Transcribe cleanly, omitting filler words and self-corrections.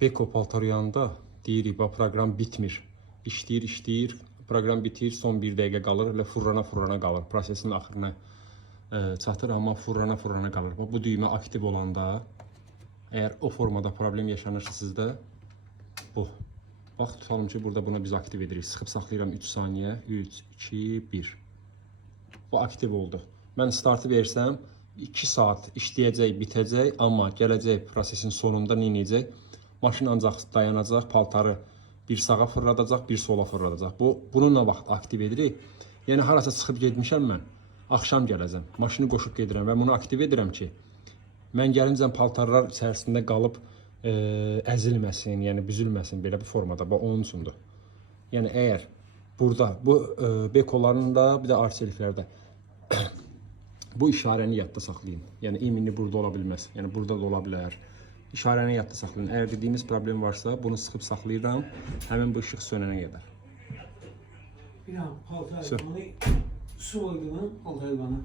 Beko paltar yanında deyirik, proqram bitmir. İşləyir, proqram bitir, son 1 dəqiqə qalır, elə furrana qalır. Prosesin axırına çatır, amma furrana qalır. Bu düymə aktiv olanda, əgər o formada problem yaşanırsa sizdə, bu. Bax, tutalım ki, burada bunu biz aktiv edirik. Sıxıb saxlayıram 3 saniyə. 3, 2, 1. Bu aktiv oldu. Mən startı versəm, 2 saat işləyəcək, bitəcək, amma gələcək prosesin sonunda neynəyəcək? Maşın ancaq dayanacaq, paltarı bir sağa fırladacaq, bir sola fırladacaq. Bunu nə vaxt aktiv edirik? Yəni, harasa çıxıb getmişəm mən, axşam gələcəm, maşını qoşub gedirəm və bunu aktiv edirəm ki, mən gəlincəm paltarlar içərisində qalıb əzilməsin, yəni büzülməsin belə bir formada. Bu onun üçündür. Yəni, əgər burada, bu bekoların da, bir də arçeliklərdə bu işarəni yadda saxlayın. Yəni, iminli burada ola bilməz. Yəni, burada da ola bilər. İşarəni yadda saxlayın. Əgər dediyimiz problem varsa, bunu sıxıb saxlayıram, həmin bu işıq sönənə qədər. Bir an paltar hayvanı, su oyduğunu paltar hayvanı.